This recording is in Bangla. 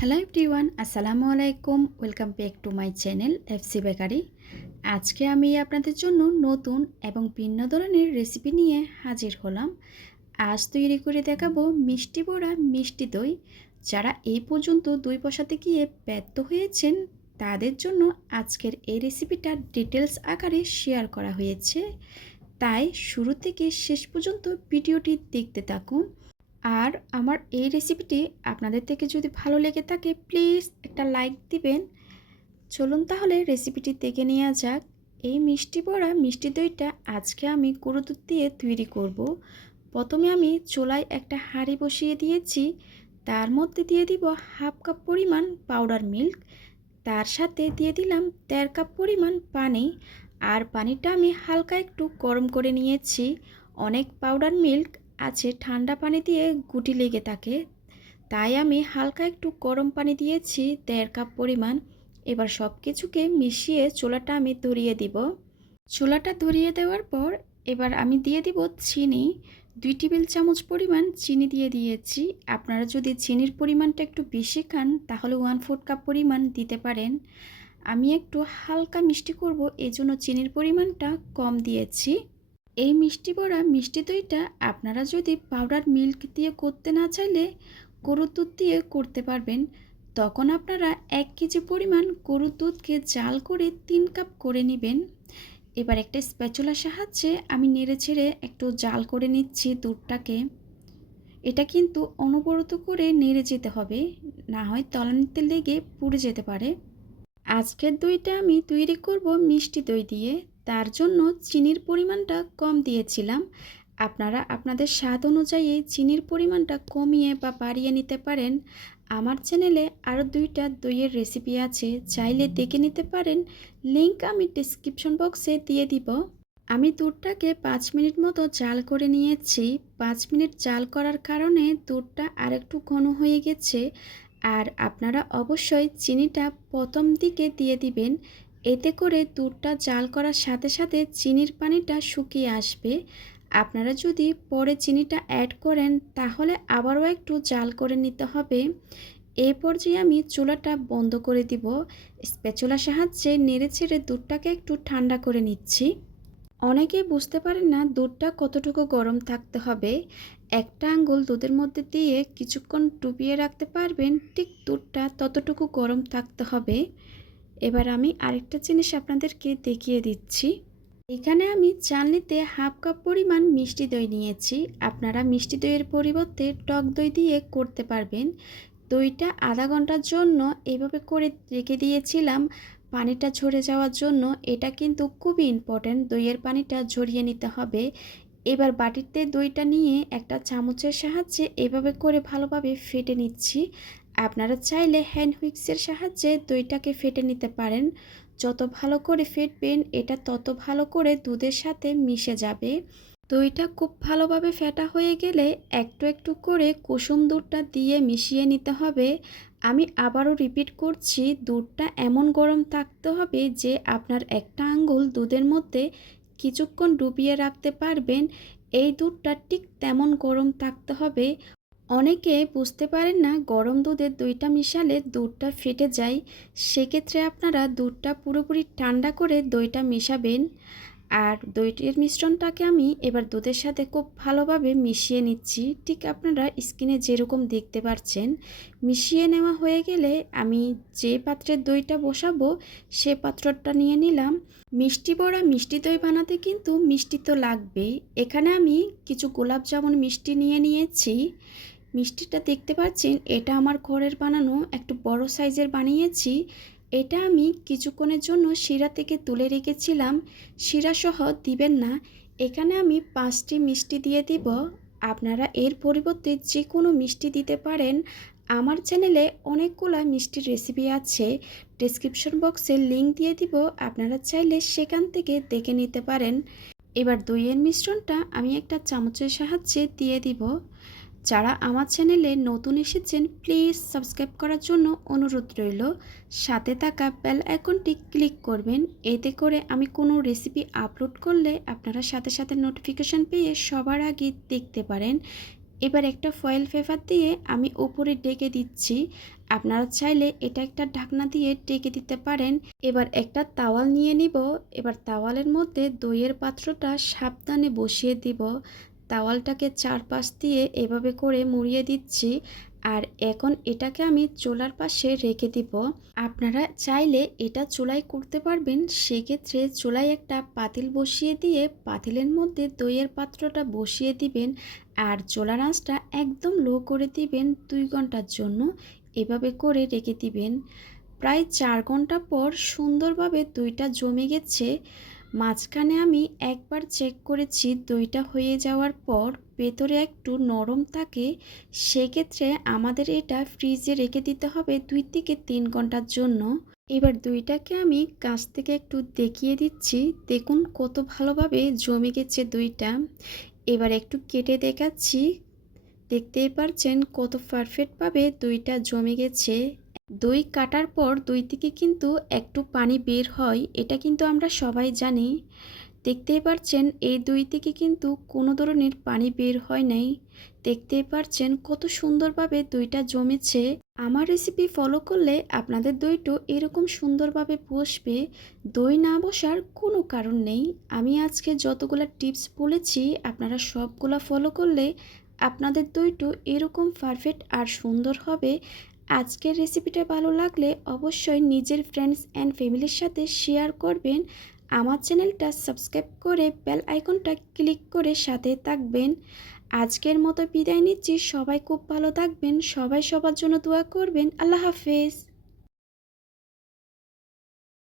হ্যালো এভরিওয়ান, আসসালামু আলাইকুম। Welcome back to my channel FC bakery. আজকে আমি আপনাদের জন্য নতুন এবং ভিন্ন ধরনের রেসিপি নিয়ে হাজির হলাম। আজ তৈরি করে দেখাবো মিষ্টি বড়া, মিষ্টি দই। যারা এই পর্যন্ত দই বসাতে গিয়ে ব্যর্থ হয়েছেন তাদের জন্য আজকের এই রেসিপিটা ডিটেলস আকারে শেয়ার করা হয়েছে। তাই শুরু থেকে শেষ পর্যন্ত ভিডিওটি দেখতে থাকুন। আর আমার এই রেসিপিটি আপনাদের থেকে যদি ভালো লেগে থাকে প্লিজ একটা লাইক দিবেন। চলুন তাহলে রেসিপিটি দেখে নেওয়া যাক। এই মিষ্টি বড়া, মিষ্টি দইটা আজকে আমি গরুর দুধ দিয়ে তৈরি করব। প্রথমে আমি চুলায় একটা হাঁড়ি বসিয়ে দিয়েছি। তার মধ্যে দিয়ে দিব হাফ কাপ পরিমাণ পাউডার মিল্ক। তার সাথে দিয়ে দিলাম 1.5 কাপ পরিমাণ পানি। আর পানিটা আমি হালকা একটু গরম করে নিয়েছি। অনেক পাউডার মিল্ক আছে ঠান্ডা পানি দিয়ে গুটি লেগে থাকে, তাই আমি হালকা একটু গরম পানি দিয়েছি 1.5 কাপ পরিমাণ। এবার সব কিছুকে মিশিয়ে চুলাটা আমি ধরিয়ে দিব। চুলাটা ধরিয়ে দেওয়ার পর এবার আমি দিয়ে দিব চিনি। 2 টেবিল চামচ পরিমাণ চিনি দিয়ে দিয়েছি। আপনারা যদি চিনির পরিমাণটা একটু বেশি খান তাহলে 1/4 কাপ পরিমাণ দিতে পারেন। আমি একটু হালকা মিষ্টি করব, এজন্য চিনির পরিমাণটা কম দিয়েছি। এই মিষ্টি বড়া, মিষ্টি দইটা আপনারা যদি পাউডার মিল্ক দিয়ে করতে না চাইলে গরুর দুধ দিয়ে করতে পারবেন। তখন আপনারা 1 কেজি পরিমাণ গরুর দুধকে জাল করে 3 কাপ করে নেবেন। এবার একটা স্প্যাচুলার সাহায্যে আমি নেড়েচেড়ে একটু জাল করে নিচ্ছি দুধটাকে। এটা কিন্তু অনবরত করে নেড়ে যেতে হবে, না হয় তলানিতে লেগে পুড়ে যেতে পারে। আজকের দইটা আমি তৈরি করব মিষ্টি দই দিয়ে, তার জন্য চিনির পরিমাণটা কম দিয়েছিলাম। আপনারা আপনাদের স্বাদ অনুযায়ী চিনির পরিমাণটা কমিয়ে বা বাড়িয়ে নিতে পারেন। আমার চ্যানেলে আরও 2টা দইয়ের রেসিপি আছে, চাইলে দেখে নিতে পারেন। লিংক আমি ডিসক্রিপশন বক্সে দিয়ে দিব। আমি দুধটাকে 5 মিনিট মতো জাল করে নিয়েছি। 5 মিনিট জাল করার কারণে দুধটা আরেকটু ঘন হয়ে গেছে। আর আপনারা অবশ্যই চিনিটা প্রথম দিকে দিয়ে দিবেন, এতে করে দুধটা জাল করার সাথে সাথে চিনির পানিটা শুকিয়ে আসবে। আপনারা যদি পরে চিনিটা অ্যাড করেন তাহলে আবারও একটু জাল করে নিতে হবে। এই পর্যায়ে আমি চুলাটা বন্ধ করে দিব। স্প্যাচুলার সাহায্যে নেড়েচেড়ে দুধটাকে একটু ঠান্ডা করে নিচ্ছি। অনেকেই বুঝতে পারেন না দুধটা কতটুকু গরম থাকতে হবে। একটা আঙ্গুল দুধের মধ্যে দিয়ে কিছুক্ষণ ডুবিয়ে রাখতে পারবেন, ঠিক দুধটা ততটুকু গরম থাকতে হবে। এবার আমি আরেকটা জিনিস আপনাদেরকে দেখিয়ে দিচ্ছি। এখানে আমি চালনিতে হাফ কাপ পরিমাণ মিষ্টি দই নিয়েছি। আপনারা মিষ্টি দইয়ের পরিবর্তে টক দই দিয়ে করতে পারবেন। দইটা আধা ঘন্টার জন্য এভাবে করে রেখে দিয়েছিলাম পানিটা ঝরে যাওয়ার জন্য। এটা কিন্তু খুবই ইম্পর্ট্যান্ট, দইয়ের পানিটা ঝরিয়ে নিতে হবে। এবার বাটিতে দইটা নিয়ে একটা চামচের সাহায্যে এভাবে করে ভালোভাবে ফেটে নিচ্ছি। আপনারা চাইলে হ্যান্ড হুইক্সের সাহায্যে দইটাকে ফেটে নিতে পারেন। যত ভালো করে ফেটবেন এটা তত ভালো করে দুধের সাথে মিশে যাবে। দইটা খুব ভালোভাবে ফেটা হয়ে গেলে একটু একটু করে কুসুম দুধটা দিয়ে মিশিয়ে নিতে হবে। আমি আবারও রিপিট করছি, দুধটা এমন গরম থাকতে হবে যে আপনার একটা আঙ্গুল দুধের মধ্যে কিছুক্ষণ ডুবিয়ে রাখতে পারবেন। এই দুধটা ঠিক তেমন গরম থাকতে হবে। অনেকে বুঝতে পারেন না গরম দুধে দইটা মিশালে দুধটা ফেটে যায়। সেক্ষেত্রে আপনারা দুধটা পুরোপুরি ঠান্ডা করে দইটা মেশাবেন। আর দইটির মিশ্রণটাকে আমি এবার দুধের সাথে খুব ভালোভাবে মিশিয়ে নিচ্ছি, ঠিক আপনারা স্ক্রিনে যেরকম দেখতে পাচ্ছেন। মিশিয়ে নেওয়া হয়ে গেলে আমি যে পাত্রে দইটা বসাবো সে পাত্রটা নিয়ে নিলাম। মিষ্টি বড়া, মিষ্টি দই বানাতে কিন্তু মিষ্টি তো লাগবেই। এখানে আমি কিছু গোলাপ জামুন মিষ্টি নিয়ে নিয়েছি। মিষ্টিটা দেখতে পাচ্ছেন, এটা আমার ঘরের বানানো, একটু বড় সাইজের বানিয়েছি। এটা আমি কিছুক্ষণের জন্য শিরা থেকে তুলে রেখেছিলাম। শিরা সহ দিবেন না, এখানে আমি 5টি মিষ্টি দিয়ে দিব। আপনারা এর পরিবর্তে যে কোনো মিষ্টি দিতে পারেন। আমার চ্যানেলে অনেকগুলো মিষ্টির রেসিপি আছে, ডেসক্রিপশন বক্সে লিংক দিয়ে দিব, আপনারা চাইলে সেখান থেকে দেখে নিতে পারেন। এবার দইয়ের মিশ্রণটা আমি একটা চামচের সাহায্যে দিয়ে দিব। যারা আমার চ্যানেলে নতুন এসেছেন প্লিজ সাবস্ক্রাইব করার জন্য অনুরোধ রইল। সাথে থাকা বেল আইকনটি ক্লিক করবেন, এতে করে আমি কোনো রেসিপি আপলোড করলে আপনারা সাথে সাথে নোটিফিকেশন পেয়ে সবার আগে দেখতে পারেন। এবার একটা ফয়েল পেপার দিয়ে আমি উপরে ঢেকে দিচ্ছি। আপনারা চাইলে এটা একটা ঢাকনা দিয়ে ঢেকে দিতে পারেন। এবার একটা তাওয়াল নিয়ে নিব। এবার তাওয়ালের মধ্যে দইয়ের পাত্রটা সাবধানে বসিয়ে দিব। তাওয়ালটাকে চারপাশ দিয়ে এভাবে করে মুড়িয়ে দিচ্ছি। আর এখন এটাকে আমি চুলার পাশে রেখে দিব। আপনারা চাইলে এটা চুলায় করতে পারবেন। সেক্ষেত্রে চুলায় একটা পাতিল বসিয়ে দিয়ে পাতিলের মধ্যে দইয়ের পাত্রটা বসিয়ে দিবেন। আর চুলার আঁচটা একদম লো করে দিবেন 2 ঘন্টার জন্য। এভাবে করে রেখে দিবেন। প্রায় 4 ঘন্টা পর সুন্দরভাবে দইটা জমে গেছে। মাঝখানে আমি একবার চেক করেছি, দইটা হয়ে যাওয়ার পর ভেতরে একটু নরম থাকে। সেক্ষেত্রে আমাদের এটা ফ্রিজে রেখে দিতে হবে 2 থেকে 3 ঘন্টার জন্য। এবার দইটাকে আমি কাছ থেকে একটু দেখিয়ে দিচ্ছি। দেখুন কত ভালোভাবে জমে গেছে দইটা। এবার একটু কেটে দেখাচ্ছি। দেখতেই পারছেন কত পারফেক্টভাবে দইটা জমে গেছে। দই কাটার পর দই থেকে কিন্তু একটু পানি বের হয়, এটা কিন্তু আমরা সবাই জানি। দেখতেই পারছেন এই দই থেকে কিন্তু কোনো ধরনের পানি বের হয় নাই। দেখতেই পারছেন কত সুন্দরভাবে দইটা জমেছে। আমার রেসিপি ফলো করলে আপনাদের দইটা এরকম সুন্দরভাবে বসবে। দই না বসার কোনো কারণ নেই। আমি আজকে যতগুলো টিপস বলেছি আপনারা সবগুলা ফলো করলে আপনাদের দইটা এরকম পারফেক্ট আর সুন্দর হবে। আজকের রেসিপিটা ভালো লাগলে অবশ্যই নিজের ফ্রেন্ডস অ্যান্ড ফ্যামিলির সাথে শেয়ার করবেন। আমার চ্যানেলটা সাবস্ক্রাইব করে বেল আইকনটা ক্লিক করে সাথে থাকবেন। আজকের মতো বিদায় নিচ্ছি। সবাই খুব ভালো থাকবেন। সবাই সবার জন্য দোয়া করবেন। আল্লাহ হাফেজ।